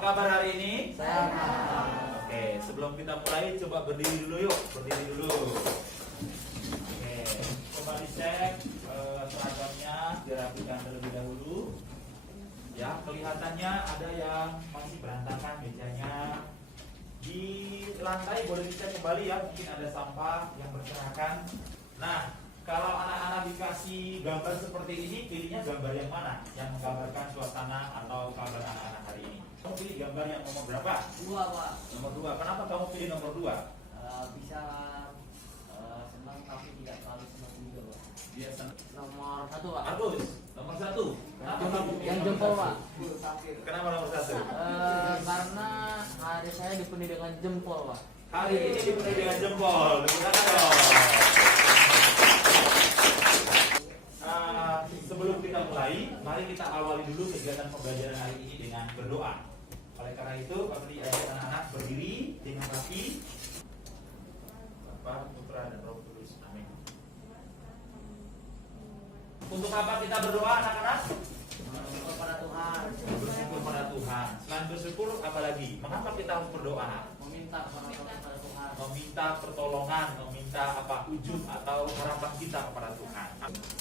kabar hari ini? Sehat. Oke, sebelum kita mulai coba berdiri dulu yuk, berdiri dulu. Oke, coba dicek seragamnya, dirapikan terlebih dahulu. Ya, kelihatannya ada yang masih berantakan mejanya. Di lantai boleh dicek kembali ya, mungkin ada sampah yang berserakan. Nah, kalau anak-anak dikasih gambar seperti ini, pilihnya gambar yang mana? Yang menggambarkan suasana atau kabar anak-anak hari ini. Kamu pilih gambar yang nomor berapa? 2, Pak. Nomor 2. Kenapa kamu pilih nomor 2? Bisa senang tapi tidak terlalu senang juga, Pak. Dia senang. Nomor 1, Pak. Agus, nomor 1. Kenapa kamu pilih Yang nomor jempol, 1? Pak. Kenapa nomor 1? Karena hari saya dipenuhi dengan jempol, Pak. Hari ini dipenuhi dengan jempol. Tepuk tangan dong. Sebelum kita mulai, mari kita awali dulu kegiatan pembelajaran hari ini dengan berdoa. Oleh karena itu, kami diajak anak-anak berdiri dengan rapi. Bapa, Putra, dan Roh Kudus. Amin. Untuk apa kita berdoa, anak-anak? Bersyukur pada Tuhan. Bersyukur pada Tuhan. Selain bersyukur, apa lagi? Mengapa kita harus berdoa? Meminta kepada Tuhan. Meminta pertolongan, meminta wujud atau harapan kita kepada Tuhan.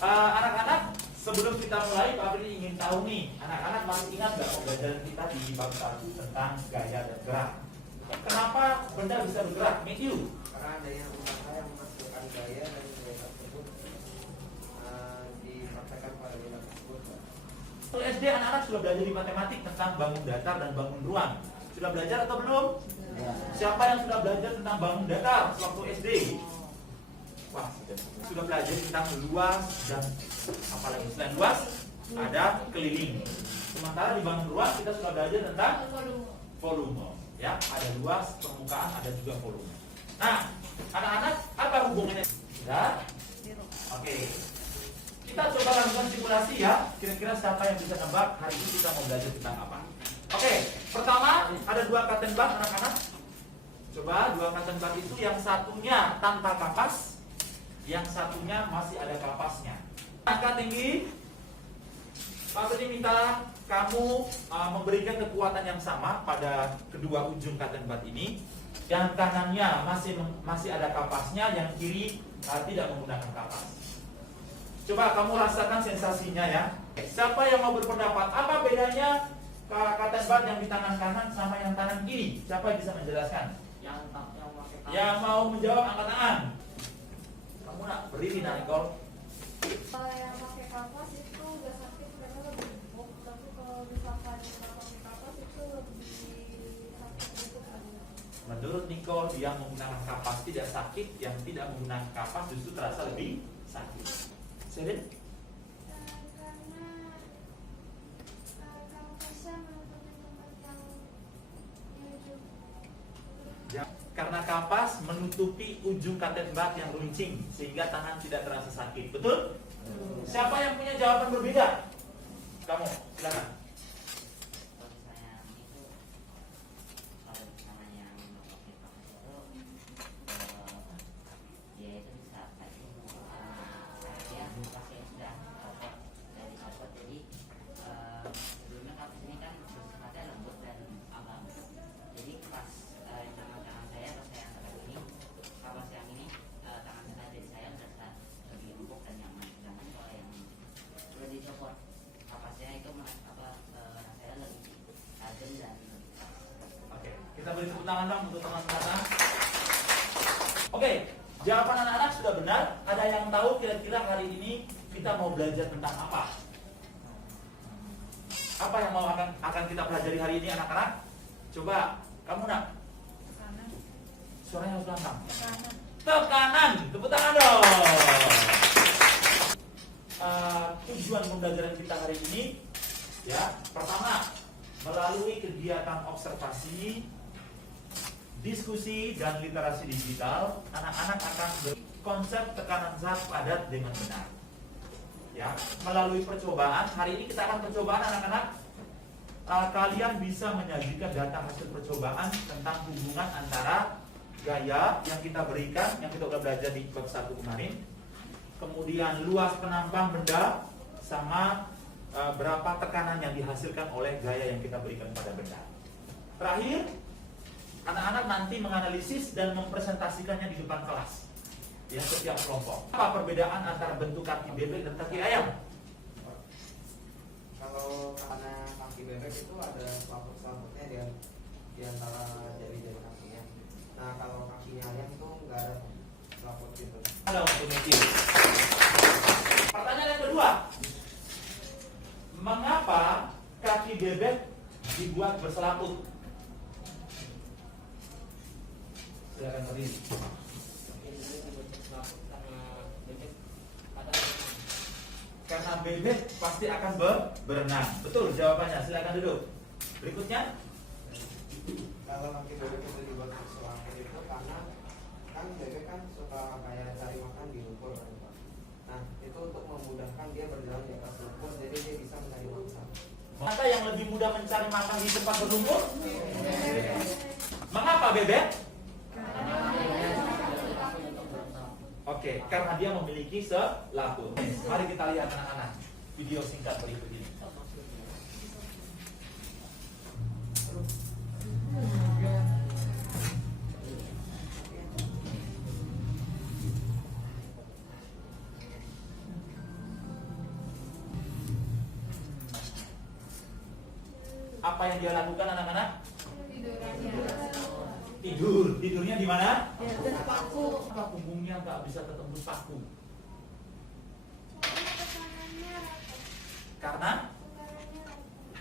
Anak-anak, sebelum kita mulai, Pak Fili ingin tahu nih, anak-anak masih ingat nggak pembelajaran kita di bab 1 tentang gaya dan gerak? Kenapa benda bisa bergerak? Matthew? Karena ada yang usaha yang menghasilkan gaya dan gaya tersebut dipraktekkan pada benda tersebut. Kalau SD anak-anak sudah belajar di matematik tentang bangun datar dan bangun ruang. Sudah belajar atau belum? Ya. Siapa yang sudah belajar tentang bangun datar waktu SD? Wah, sudah belajar tentang luas dan apalagi selain luas ada keliling. Sementara di bangun ruang kita sudah belajar tentang volume. Ya, ada luas, permukaan, ada juga volume. Nah, anak-anak apa hubungannya? Ya? Oke. Kita coba lakukan simulasi ya. Kira-kira siapa yang bisa nebak hari ini kita mau belajar tentang apa? Oke, pertama ada 2 cotton bud anak-anak. Coba 2 cotton bud itu yang satunya tanpa kapas, yang satunya masih ada kapasnya. Angkat tinggi. Pak Beni minta kamu memberikan kekuatan yang sama pada kedua ujung cotton bud ini. Yang kanannya masih ada kapasnya, yang kiri tidak menggunakan kapas. Coba kamu rasakan sensasinya ya. Siapa yang mau berpendapat? Apa bedanya cotton bud yang di tangan kanan sama yang tangan kiri? Siapa yang bisa menjelaskan? Yang pakai kapas. Yang mau menjawab angkat tangan. Kamu nak berdiri nak Nicole. Kalau yang pakai kapas itu nggak sakit karena lebih empuk, tapi kalau misalkan yang nggak pakai kapas itu lebih sakit gitu kan. Menurut Nicole yang menggunakan kapas tidak sakit, yang tidak menggunakan kapas justru terasa lebih sakit. Selin? Karena kapasnya menutupi tempat yang ujung. Ya, karena kapas menutupi ujung cotton bud yang runcing sehingga tangan tidak terasa sakit. Betul? Siapa yang punya jawaban berbeda? Kamu, silakan. Kalau saya itu kalau misalnya yang pakai kapas itu dia itu bisa kayak dia pakai sudah copot dari copot, jadi sebelumnya kapas ini kan sifatnya lembut dan abang, jadi pas tangan saya pas saya angkat ini kapas yang ini tangan saya saya merasa lebih empuk dan nyaman, sedangkan kalau yang sudah dicopot kapasnya itu rasanya lebih tajam dan Oke, kita beri tepuk tangan dong untuk teman-teman. Oke, jawaban anak-anak sudah benar. Ada yang tahu kira-kira hari ini kita mau belajar tentang apa? Apa yang akan kita pelajari hari ini anak-anak? Coba, kamu nak? Kanan, Suaranya harus lantang. kanan. Tekanan, tepuk tangan dong. Tujuan pembelajaran kita hari ini, ya, pertama melalui kegiatan observasi, diskusi dan literasi digital, anak-anak akan konsep tekanan zat padat dengan benar. Ya, melalui percobaan, hari ini kita akan percobaan anak-anak. Kalian bisa menyajikan data hasil percobaan tentang hubungan antara gaya yang kita berikan, yang kita sudah belajar di bab 1 kemarin, kemudian luas penampang benda, sama berapa tekanan yang dihasilkan oleh gaya yang kita berikan pada benda. Terakhir, anak-anak nanti menganalisis dan mempresentasikannya di depan kelas. Ya, setiap kelompok. Apa perbedaan antara bentuk kaki bebek dan kaki ayam? Kalau karena kaki bebek itu ada selaput-selaputnya di antara jari-jari kakinya. Nah kalau kakinya ayam itu nggak ada selaput gitu. Ada otomatis. Pertanyaan yang kedua, mengapa kaki bebek dibuat berselaput? Silakan berdiri. Karena bebek pasti akan berenang. Betul jawabannya. Silakan duduk. Berikutnya, Kalau kaki bebek itu dibuat selaput itu karena kan bebek kan suka kayak cari makan di lumpur kan Pak. Nah itu untuk memudahkan dia berjalan di atas lumpur, jadi dia bisa mencari makan. maka yang lebih mudah mencari makan di tempat berlumpur? Mengapa bebek? Oke, karena dia memiliki selaput. Mari kita lihat anak-anak video singkat berikut ini. Apa yang dia lakukan anak-anak? Tidur. Tidurnya di mana? Ya, dan paku. Apa punggungnya nggak bisa ketembus paku? Karena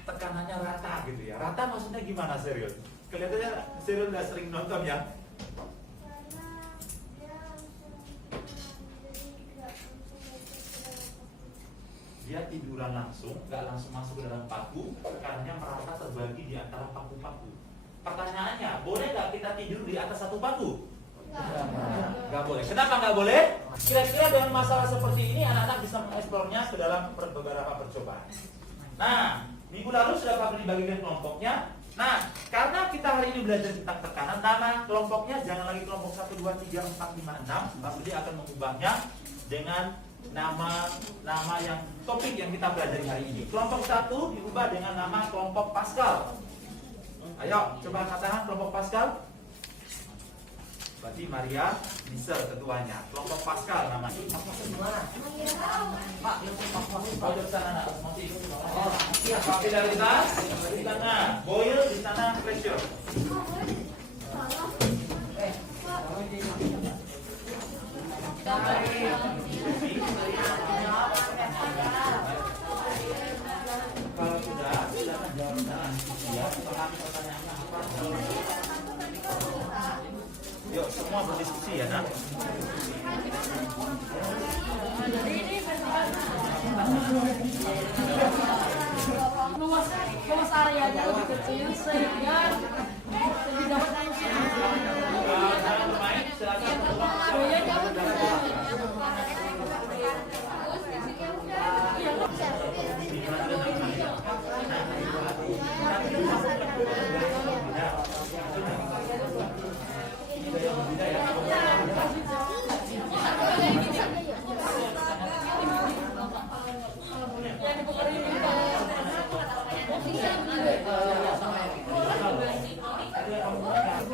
tekanannya rata gitu ya. Rata maksudnya gimana serius? Kelihatannya serius nggak sering nonton ya. Dia tiduran langsung, nggak langsung masuk ke dalam paku, tekanannya merata terbagi di antara paku-paku. Pertanyaannya, boleh nggak kita tidur di atas satu paku? Nggak boleh. Kenapa nggak boleh? Kira-kira dengan masalah seperti ini anak-anak bisa mengeksplornya ke dalam beberapa percobaan. Nah, minggu lalu sudah kami dibagikan kelompoknya. Nah, karena kita hari ini belajar tentang tekanan, nama kelompoknya jangan lagi kelompok 1, 2, 3, 4, 5, 6, tapi dia akan mengubahnya dengan nama yang topik yang kita pelajari hari ini. Kelompok 1 diubah dengan nama kelompok Pascal. Ayo, coba katakan kelompok Pascal. Berarti Maria bisa ketuanya. Kelompok Pascal namanya. Pak, pojok sana nak. Kapilaritas di tengah. Boil di sana pressure. Kalau sudah, silakan jawab dengan antusias. Pahami pertanyaannya apa? Yuk, semua berdiskusi ya, nak. Luas areanya lebih kecil sehingga lebih dapat Jangan bermain, silakan. daya dapat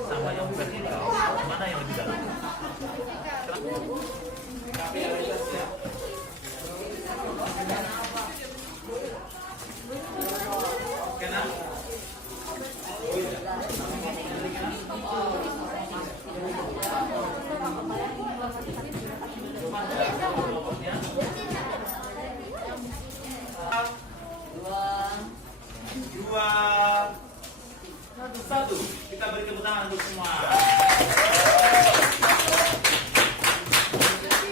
Sama yang vertikal, mana yang lebih dalam? Kapilaritas ya. Oke, nak? Oh iya. Cuma ada kelompoknya. Dua, satu. Kita beri tepuk tangan untuk semua.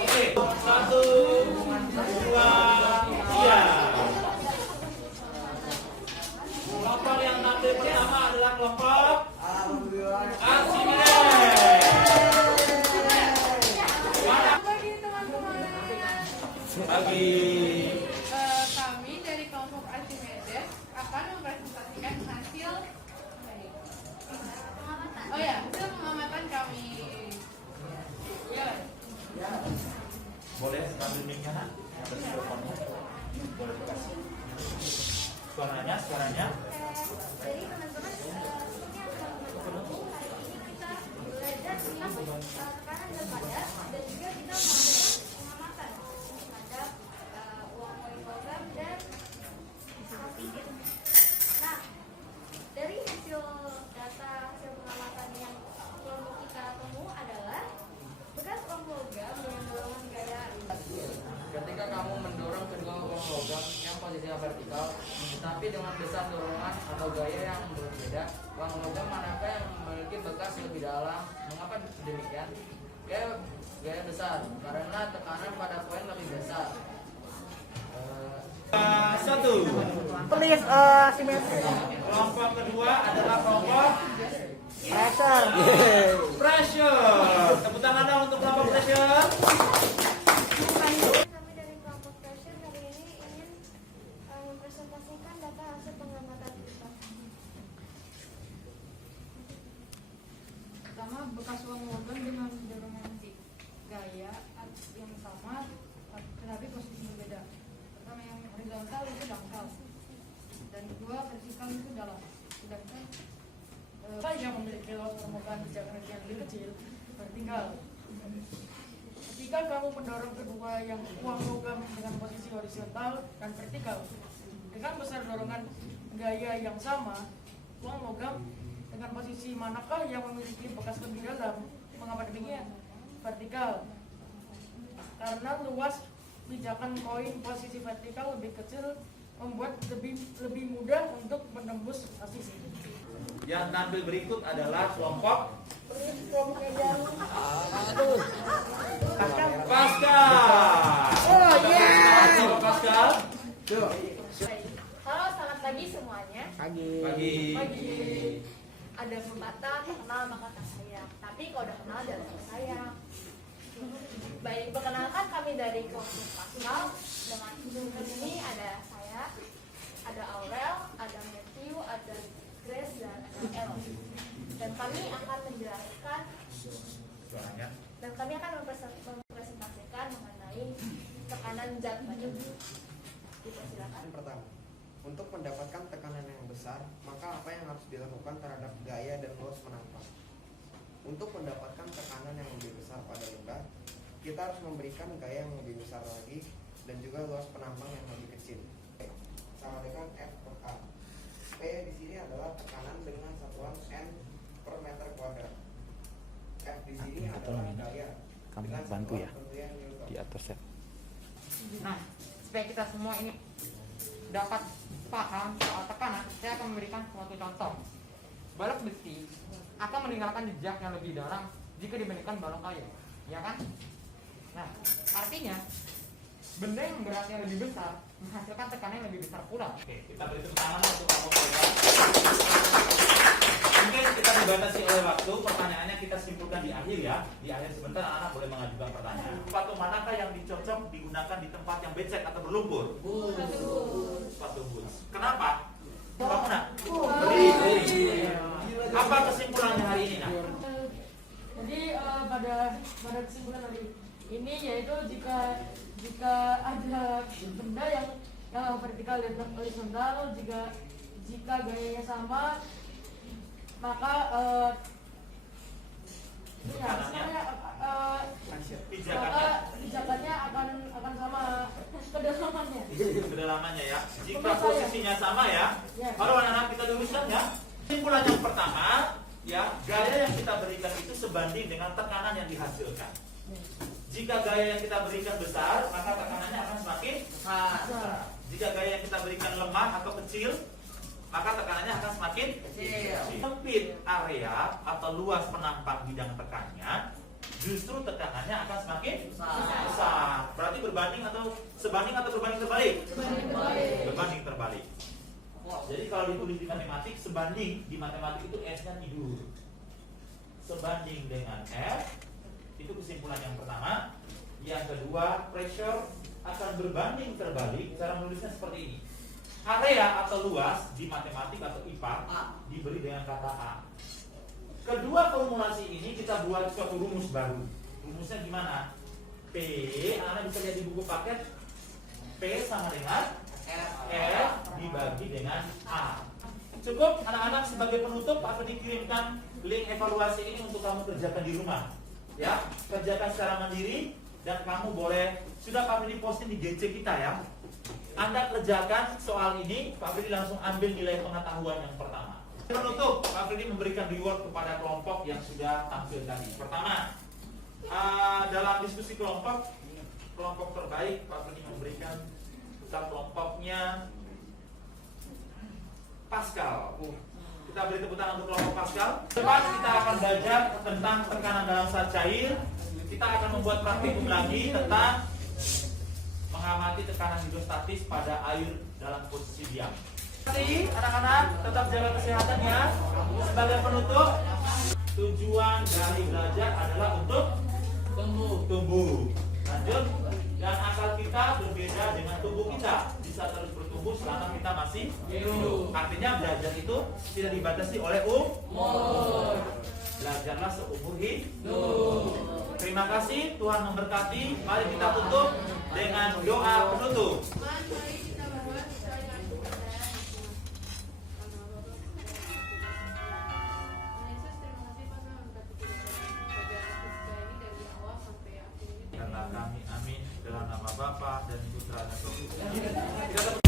Oke, 1, 2, 3. Kelompok yang tampil pertama adalah kelompok Archimedes. bagi teman-teman. Bagi Kami dari kelompok Archimedes akan mempresentasikan hasil hasil pengamatan kami. Ya. boleh sambil mic-nya, nak? Ada mikrofonnya. Boleh dikasih. Suaranya. Jadi teman-teman, hari ini kita belajar tentang tekanan dan padat, dan juga kita melakukan pengamatan terhadap uang koin logam dan koin. Nah, dari hasil pengamatan yang kelompok kita temu adalah bekas uang logam dengan dorongan gaya. Ketika kamu mendorong kedua uang logam yang posisinya vertikal, tapi dengan besar dorongan atau gaya yang berbeda, uang logam manakah yang memiliki bekas lebih dalam? Mengapa demikian? Gaya besar, karena tekanan pada poin lebih besar. Satu. Please simetri. Kelompok kedua adalah kelompok Pressure. pressure. Tepuk tangan dong untuk kelompok pressure. Kami dari kelompok pressure hari ini ingin mempresentasikan data hasil pengamatan kita. Pertama, bekas uang logam dengan dorongan gaya yang sama tetapi posisi berbeda. Pertama yang horizontal itu dangkal, dan kedua vertikal itu dalam. Sedangkan yang memiliki permukaan pijakan yang lebih kecil vertikal. Ketika kamu mendorong kedua yang uang logam dengan posisi horizontal dan vertikal dengan besar dorongan gaya yang sama, uang logam dengan posisi manakah yang memiliki bekas lebih dalam? Mengapa demikian? Vertikal. Karena luas pijakan koin posisi vertikal lebih kecil membuat lebih mudah untuk menembus posisi. Yang tampil berikut adalah kelompok Pascal. Oh yeah. Kelompok Pascal. Halo, selamat pagi semuanya. Pagi. Ada pepatah tak kenal maka tak sayang, tapi kalau udah kenal jangan sampai sayang. Baik, perkenalkan kami dari kelompok Pascal. Dengan ini ada saya, ada Aurel, ada Matthew, ada Grace, dan ada El. Dan kami akan menjelaskan dan kami akan mempresentasikan mengenai tekanan zat pada. Dipersilakan. Yang pertama, untuk mendapatkan tekanan yang besar, maka apa yang harus dilakukan terhadap gaya dan luas penambang? Untuk mendapatkan tekanan yang lebih besar pada limbah, kita harus memberikan gaya yang lebih besar lagi dan juga luas penambang yang lebih kecil. Sama dengan F per A. P di sini adalah tekanan dengan satuan N per meter kuadrat. F di sini adalah gaya. Kamu dengan bantu satuan ya penentuan Newton. di atas ya. Nah, supaya kita semua ini dapat paham soal tekanan, saya akan memberikan suatu contoh. Balok besi akan meninggalkan jejak yang lebih dalam jika dibandingkan balok kayu, ya kan? Nah, artinya benda yang beratnya lebih besar menghasilkan tekanan yang lebih besar pula. Oke, kita beri tepuk tangan untuk kelompok Pascal. Mungkin kita dibatasi oleh waktu, pertanyaannya kita simpulkan di akhir ya. Di akhir sebentar anak-anak boleh mengajukan pertanyaan. Sepatu manakah yang dicocok digunakan di tempat yang becek atau berlumpur? Sepatu boots. Kenapa? Bangunan. Berdiri. Apa kesimpulannya hari ini, Nak? Jadi pada kesimpulan hari ini yaitu jika ada benda yang vertikal dan horizontal, jika gayanya sama, maka pijakannya akan sama kedalamannya. Kedalamannya ya. Jika posisinya sama ya. Kalau anak-anak kita luruskan ya. Kesimpulan yang pertama ya, gaya yang kita berikan itu sebanding dengan tekanan yang dihasilkan. Jika gaya yang kita berikan besar, maka tekanannya akan semakin besar. Jika gaya yang kita berikan lemah atau kecil, maka tekanannya akan semakin kecil. Sempit area atau luas penampang bidang tekannya, justru tekanannya akan semakin besar. Berarti berbanding atau sebanding atau berbanding terbalik? Berbanding terbalik. Jadi kalau ditulis di matematik, sebanding di matematik itu S-nya tidur. Sebanding dengan F, itu kesimpulan yang pertama. Yang kedua, pressure akan berbanding terbalik. Cara menulisnya seperti ini. Area atau luas di matematik atau IPA diberi dengan kata A. Kedua formulasi ini kita buat suatu rumus baru. Rumusnya gimana? P, anak-anak bisa lihat di buku paket. P sama dengan R dibagi dengan A. Cukup anak-anak sebagai penutup atau dikirimkan link evaluasi ini untuk kamu kerjakan di rumah. Ya, kerjakan secara mandiri dan kamu boleh sudah Pak Freddy posting di GC kita ya. Anda kerjakan soal ini, Pak Freddy langsung ambil nilai pengetahuan yang pertama. Penutup, Pak Freddy memberikan reward kepada kelompok yang sudah tampil tadi. Pertama, dalam diskusi kelompok terbaik, Pak Freddy memberikan kelompoknya Pascal. Kita beri tepuk tangan untuk kelompok Pascal. Depan kita akan belajar tentang tekanan dalam saat cair. Kita akan membuat praktikum lagi tentang mengamati tekanan hidrostatis pada air dalam posisi diam. Jadi anak-anak tetap jaga kesehatan ya. Sebagai penutup, tujuan dari belajar adalah untuk tumbuh. Lanjut. Dan akal kita berbeda dengan tubuh kita, bisa terus bertumbuh selama kita masih hidup. Artinya belajar itu tidak dibatasi oleh umur. Belajarlah seumur hidup. Terima kasih, Tuhan memberkati. Mari kita tutup dengan doa penutup. Mari kita berdoa sesuai dengan kepercayaan kita. Yesus, terima kasih Pak Tuhan memberkati kita pada kisah ini dari awal sampai akhir ini. Karena kami, amin. Dalam nama Bapa dan Putra dan Roh Kudus. Kita